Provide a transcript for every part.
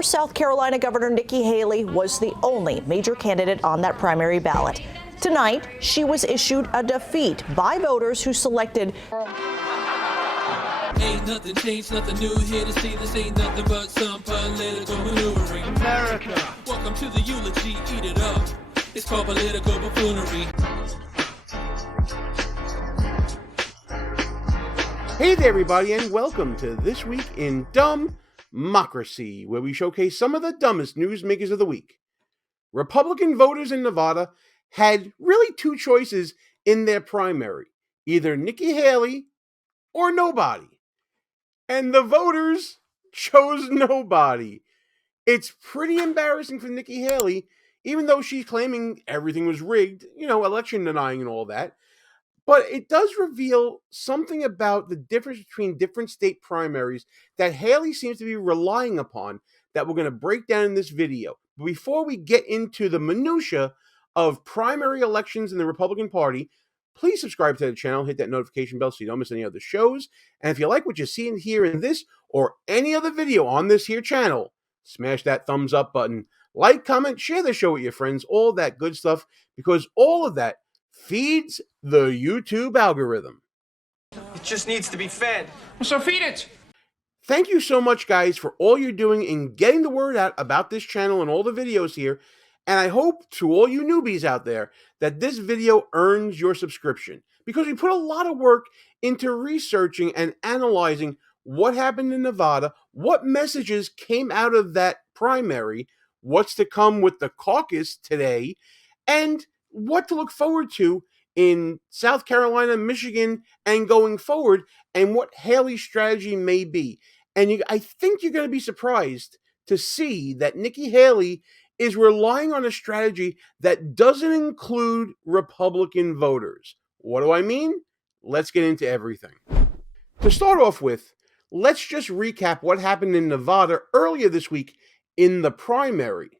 Former South Carolina Governor Nikki Haley was the only major candidate on that primary ballot. Tonight, she was issued a defeat by voters who selected. Ain't nothing changed, nothing new here to see. This ain't nothing but some political maneuvering. America. Welcome to the eulogy, eat it up. It's called political buffoonery. Hey there, everybody, and welcome to This Week in DUMBmocracy, where we showcase some of the dumbest newsmakers of the week. Republican voters in Nevada had really two choices in their primary, either Nikki Haley or nobody. And the voters chose nobody. It's pretty embarrassing for Nikki Haley, even though she's claiming everything was rigged, election denying and all that. But it does reveal something about the difference between different state primaries that Haley seems to be relying upon that we're going to break down in this video. But before we get into the minutia of primary elections in the Republican Party, please subscribe to the channel, hit that notification bell so you don't miss any other shows. And if you like what you see and hear in this or any other video on this here channel, smash that thumbs up button, like, comment, share the show with your friends, all that good stuff, because all of that feeds the YouTube algorithm. It just needs to be fed. So feed it. Thank you so much, guys, for all you're doing in getting the word out about this channel and all the videos here. And I hope to all you newbies out there that this video earns your subscription, because we put a lot of work into researching and analyzing what happened in Nevada, what messages came out of that primary, what's to come with the caucus today, and what to look forward to in South Carolina, Michigan, and going forward, and what Haley's strategy may be. And I think you're going to be surprised to see that Nikki Haley is relying on a strategy that doesn't include Republican voters. What do I mean? Let's get into everything. To start off with, let's just recap what happened in Nevada earlier this week in the primary.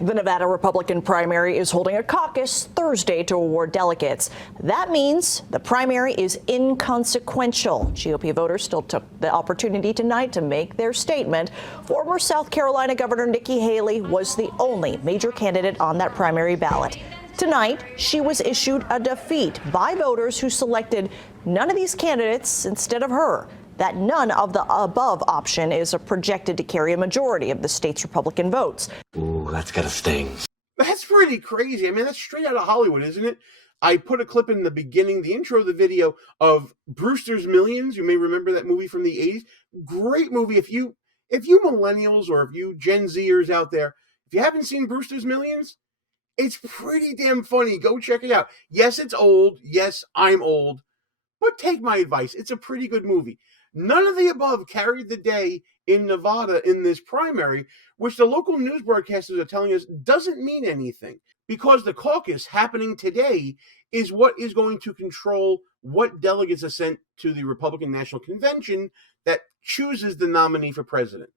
The Nevada Republican primary is holding a caucus Thursday to award delegates. That means the primary is inconsequential. GOP voters still took the opportunity tonight to make their statement. Former South Carolina Governor Nikki Haley was the only major candidate on that primary ballot. Tonight, she was issued a defeat by voters who selected none of these candidates instead of her. That none of the above option is projected to carry a majority of the state's Republican votes. Ooh, that's gotta sting. That's pretty crazy. I mean, that's straight out of Hollywood, isn't it? I put a clip in the beginning, the intro of the video, of Brewster's Millions. You may remember that movie from the 80s. Great movie. If you millennials or if you Gen Zers out there, if you haven't seen Brewster's Millions, it's pretty damn funny. Go check it out. Yes, it's old. Yes, I'm old. But take my advice. It's a pretty good movie. None of the above carried the day in Nevada in this primary, which the local news broadcasters are telling us doesn't mean anything, because the caucus happening today is what is going to control what delegates are sent to the Republican National Convention that chooses the nominee for president.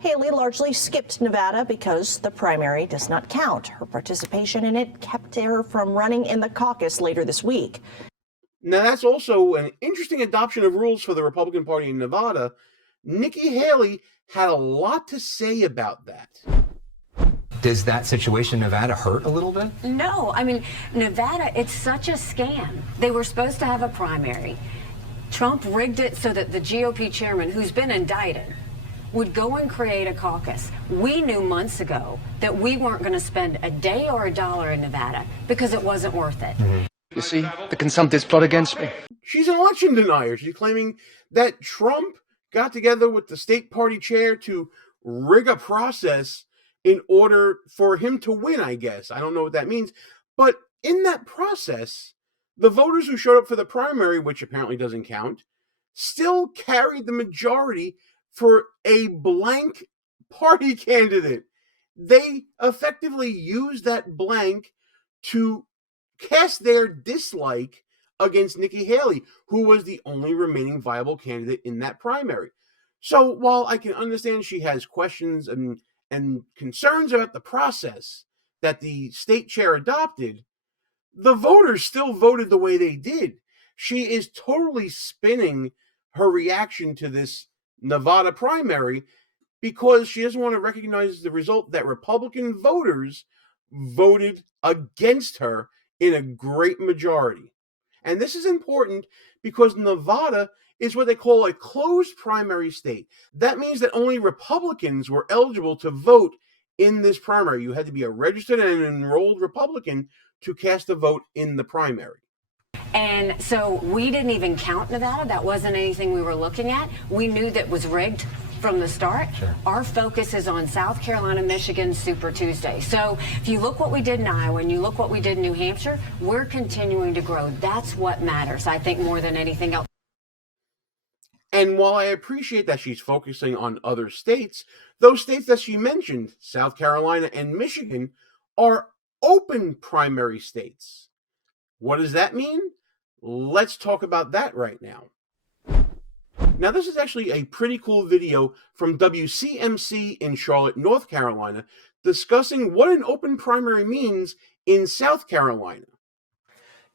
Haley largely skipped Nevada because the primary does not count. Her participation in it kept her from running in the caucus later this week. Now, that's also an interesting adoption of rules for the Republican Party in Nevada. Nikki Haley had a lot to say about that. Does that situation in Nevada hurt a little bit? No, I mean, Nevada, it's such a scam. They were supposed to have a primary. Trump rigged it so that the GOP chairman, who's been indicted, would go and create a caucus. We knew months ago that we weren't going to spend a day or a dollar in Nevada because it wasn't worth it. Mm-hmm. You see, the consumptives plot against me. She's an election denier. She's claiming that Trump got together with the state party chair to rig a process in order for him to win, I guess. I don't know what that means. But in that process, the voters who showed up for the primary, which apparently doesn't count, still carried the majority for a blank party candidate. They effectively used that blank to cast their dislike against Nikki Haley, who was the only remaining viable candidate in that primary. So while I can understand she has questions and concerns about the process that the state chair adopted, the voters still voted the way they did. She is totally spinning her reaction to this Nevada primary because she doesn't want to recognize the result that Republican voters voted against her in a great majority. And this is important because Nevada is what they call a closed primary state. That means that only Republicans were eligible to vote in this primary. You had to be a registered and enrolled Republican to cast a vote in the primary. And so we didn't even count Nevada. That wasn't anything we were looking at. We knew that was rigged from the start. Sure. Our focus is on South Carolina, Michigan, Super Tuesday. So if you look what we did in Iowa and you look what we did in New Hampshire, we're continuing to grow. That's what matters, I think, more than anything else. And while I appreciate that she's focusing on other states, those states that she mentioned, South Carolina and Michigan, are open primary states. What does that mean? Let's talk about that right now. Now, this is actually a pretty cool video from WCMC in Charlotte, North Carolina, discussing what an open primary means in South Carolina.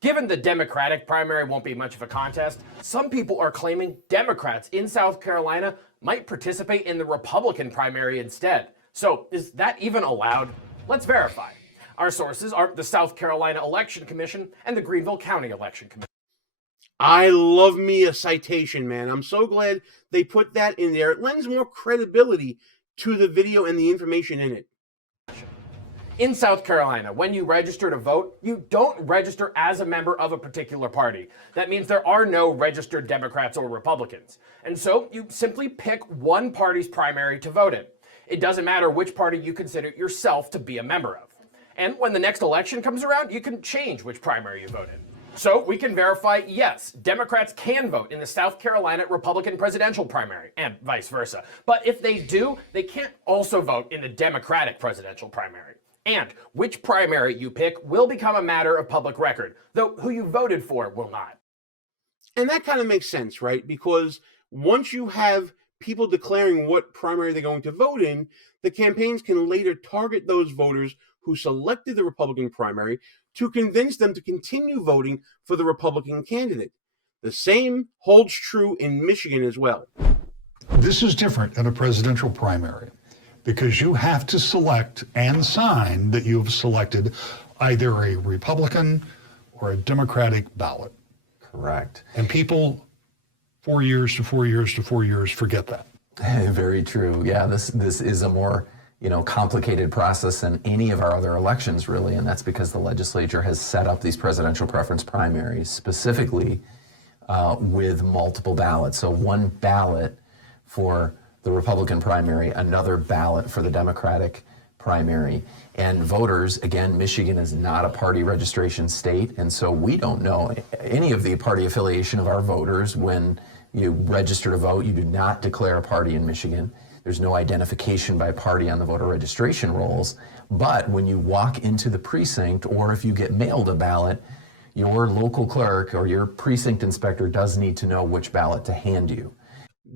Given the Democratic primary won't be much of a contest, some people are claiming Democrats in South Carolina might participate in the Republican primary instead. So is that even allowed? Let's verify. Our sources are the South Carolina Election Commission and the Greenville County Election Commission. I love me a citation, man. I'm so glad they put that in there. It lends more credibility to the video and the information in it. In South Carolina, when you register to vote, you don't register as a member of a particular party. That means there are no registered Democrats or Republicans. And so you simply pick one party's primary to vote in. It doesn't matter which party you consider yourself to be a member of. And when the next election comes around, you can change which primary you vote in. So we can verify, yes, Democrats can vote in the South Carolina Republican presidential primary, and vice versa. But if they do, they can't also vote in the Democratic presidential primary. And which primary you pick will become a matter of public record, though who you voted for will not. And that kind of makes sense, right? Because once you have people declaring what primary they're going to vote in, the campaigns can later target those voters who selected the Republican primary to convince them to continue voting for the Republican candidate. The same holds true in Michigan as well. This is different in a presidential primary because you have to select and sign that you've selected either a Republican or a Democratic ballot. Correct. And people 4 years to 4 years to 4 years forget that. Very true. Yeah, this is a more complicated process than any of our other elections, really, and that's because the legislature has set up these presidential preference primaries specifically with multiple ballots. So one ballot for the Republican primary, another ballot for the Democratic primary. And voters, again, Michigan is not a party registration state, and so we don't know any of the party affiliation of our voters. When you register to vote, you do not declare a party in Michigan. There's no identification by party on the voter registration rolls. But when you walk into the precinct, or if you get mailed a ballot, your local clerk or your precinct inspector does need to know which ballot to hand you.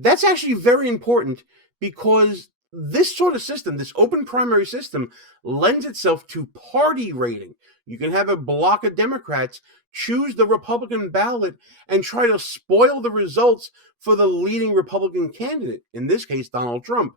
That's actually very important because this sort of system, this open primary system, lends itself to party rating. You can have a block of Democrats choose the Republican ballot and try to spoil the results for the leading Republican candidate, in this case, Donald Trump.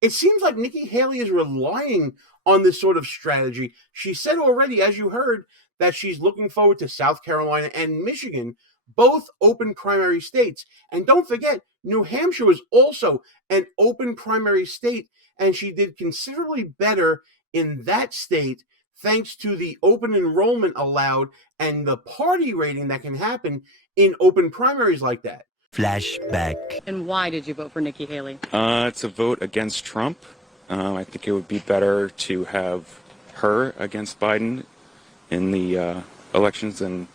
It seems like Nikki Haley is relying on this sort of strategy. She said already, as you heard, that she's looking forward to South Carolina and Michigan, both open primary states. And don't forget, New Hampshire was also an open primary state, and she did considerably better in that state thanks to the open enrollment allowed and the party rating that can happen in open primaries like that. Flashback. And why did you vote for Nikki Haley? It's a vote against Trump. I think it would be better to have her against Biden in the elections than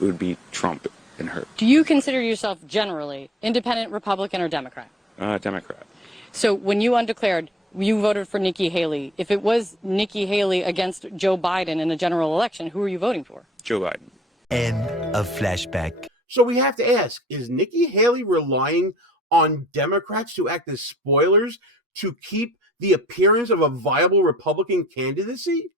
it would be Trump and her. Do you consider yourself generally independent, Republican, or Democrat? Democrat. So when you undeclared, you voted for Nikki Haley. If it was Nikki Haley against Joe Biden in a general election, who are you voting for? Joe Biden. End of flashback. So we have to ask, is Nikki Haley relying on Democrats to act as spoilers to keep the appearance of a viable Republican candidacy?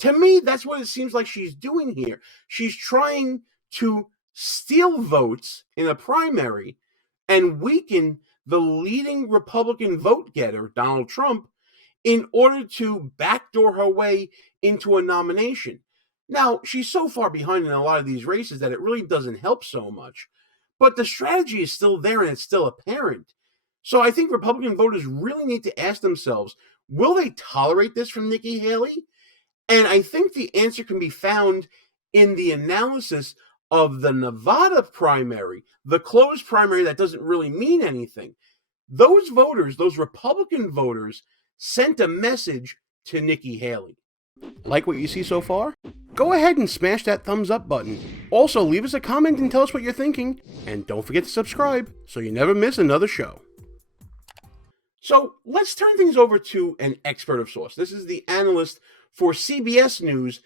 To me, that's what it seems like she's doing here. She's trying to steal votes in a primary and weaken the leading Republican vote getter, Donald Trump, in order to backdoor her way into a nomination. Now, she's so far behind in a lot of these races that it really doesn't help so much, but the strategy is still there and it's still apparent. So I think Republican voters really need to ask themselves, will they tolerate this from Nikki Haley? And I think the answer can be found in the analysis of the Nevada primary, the closed primary that doesn't really mean anything. Those voters, those Republican voters, sent a message to Nikki Haley. Like what you see so far? Go ahead and smash that thumbs up button. Also, leave us a comment and tell us what you're thinking. And don't forget to subscribe so you never miss another show. So let's turn things over to an expert of sorts. This is the analyst for CBS News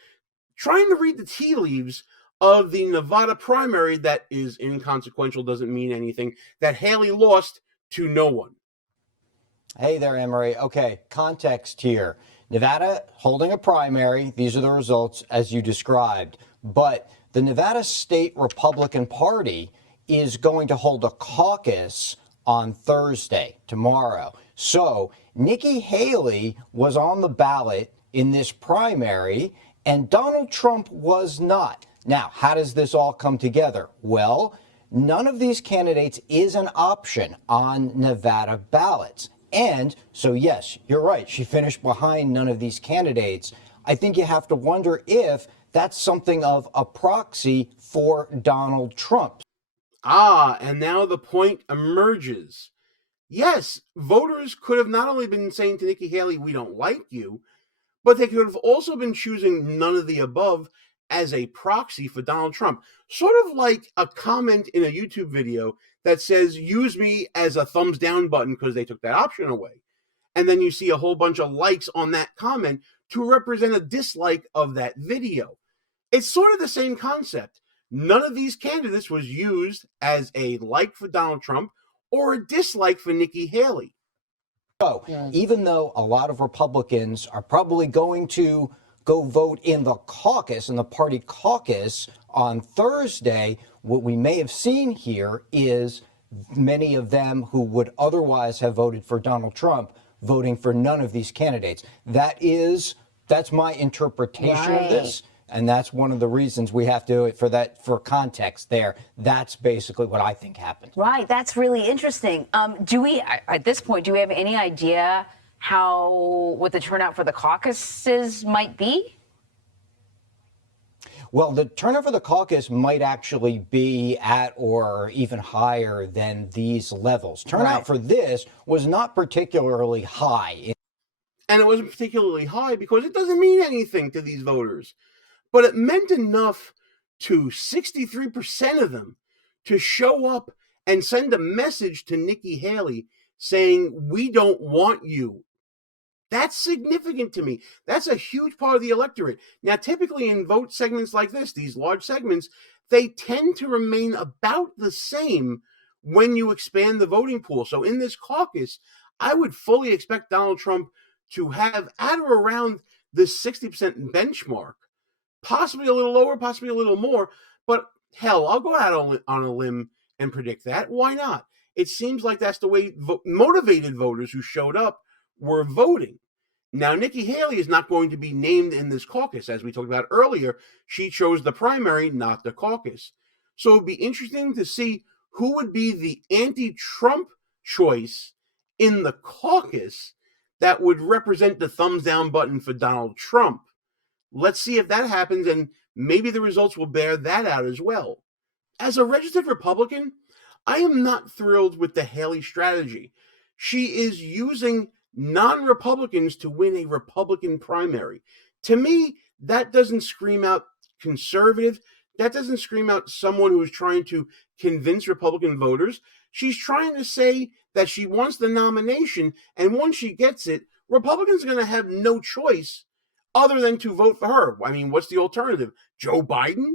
trying to read the tea leaves of the Nevada primary that is inconsequential, doesn't mean anything, that Haley lost to no one. Hey there, Emery. Okay, context here. Nevada holding a primary. These are the results as you described. But the Nevada State Republican Party is going to hold a caucus on Thursday, tomorrow. So Nikki Haley was on the ballot in this primary, and Donald Trump was not. Now, how does this all come together? Well, none of these candidates is an option on Nevada ballots. And so, yes, you're right. She finished behind none of these candidates. I think you have to wonder if that's something of a proxy for Donald Trump. Ah, and now the point emerges. Yes, voters could have not only been saying to Nikki Haley, we don't like you, but they could have also been choosing none of the above as a proxy for Donald Trump. Sort of like a comment in a YouTube video that says, use me as a thumbs down button because they took that option away. And then you see a whole bunch of likes on that comment to represent a dislike of that video. It's sort of the same concept. None of these candidates was used as a like for Donald Trump or a dislike for Nikki Haley. So even though a lot of Republicans are probably going to go vote in the caucus, in the party caucus on Thursday, what we may have seen here is many of them who would otherwise have voted for Donald Trump voting for none of these candidates. That's my interpretation of this. And that's one of the reasons we have to, for context there, that's basically what I think happened. Right, that's really interesting. At this point, do we have any idea what the turnout for the caucuses might be? Well, the turnout for the caucus might actually be at or even higher than these levels. Turnout for this was not particularly high. And it wasn't particularly high because it doesn't mean anything to these voters. But it meant enough to 63% of them to show up and send a message to Nikki Haley saying, we don't want you. That's significant to me. That's a huge part of the electorate. Now, typically in vote segments like this, these large segments, they tend to remain about the same when you expand the voting pool. So in this caucus, I would fully expect Donald Trump to have at or around the 60% benchmark. Possibly a little lower, possibly a little more, but hell, I'll go out on a limb and predict that. Why not? It seems like that's the way motivated voters who showed up were voting. Now, Nikki Haley is not going to be named in this caucus. As we talked about earlier, she chose the primary, not the caucus. So it would be interesting to see who would be the anti-Trump choice in the caucus that would represent the thumbs down button for Donald Trump. Let's see if that happens, and maybe the results will bear that out as well. As a registered Republican, I am not thrilled with the Haley strategy. She is using non-Republicans to win a Republican primary. To me, that doesn't scream out conservative. That doesn't scream out someone who's trying to convince Republican voters. She's trying to say that she wants the nomination, and once she gets it, Republicans are going to have no choice other than to vote for her. I mean, what's the alternative? Joe Biden?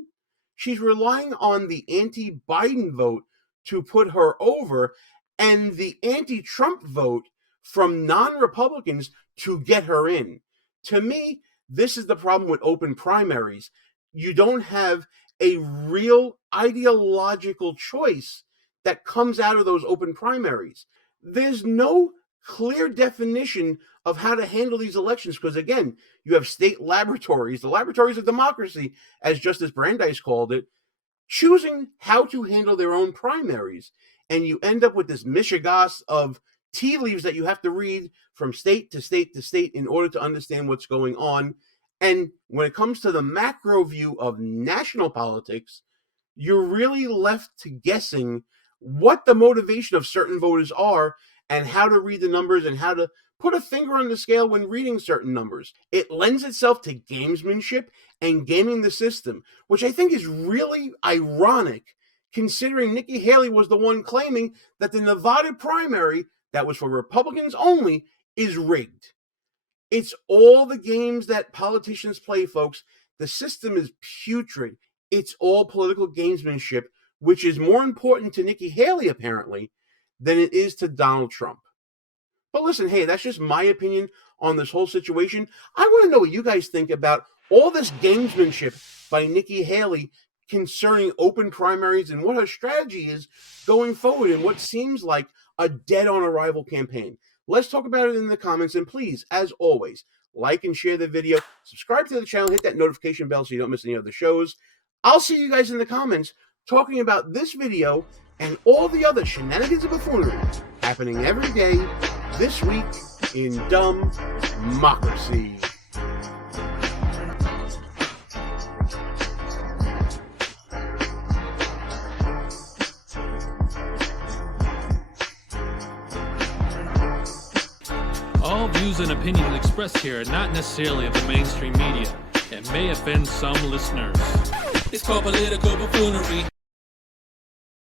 She's relying on the anti-Biden vote to put her over and the anti-Trump vote from non-Republicans to get her in. To me, this is the problem with open primaries. You don't have a real ideological choice that comes out of those open primaries. there's no clear definition of how to handle these elections because, again, you have state laboratories, the laboratories of democracy, as Justice Brandeis called it, choosing how to handle their own primaries. And you end up with this mishegas of tea leaves that you have to read from state to state to state in order to understand what's going on. And when it comes to the macro view of national politics, you're really left to guessing what the motivation of certain voters are and how to read the numbers and how to put a finger on the scale when reading certain numbers. It lends itself to gamesmanship and gaming the system, which I think is really ironic considering Nikki Haley was the one claiming that the Nevada primary that was for Republicans only is rigged. It's all the games that politicians play, folks. The system is putrid. It's all political gamesmanship, which is more important to Nikki Haley, apparently, than it is to Donald Trump. But listen, hey, that's just my opinion on this whole situation. I want to know what you guys think about all this gamesmanship by Nikki Haley concerning open primaries and what her strategy is going forward in what seems like a dead-on-arrival campaign. Let's talk about it in the comments, and please, as always, like and share the video, subscribe to the channel, hit that notification bell so you don't miss any other shows. I'll see you guys in the comments talking about this video and all the other shenanigans and buffoonery happening every day this week in DUMBmocracy. All views and opinions expressed here are not necessarily of the mainstream media and may offend some listeners. It's called political buffoonery.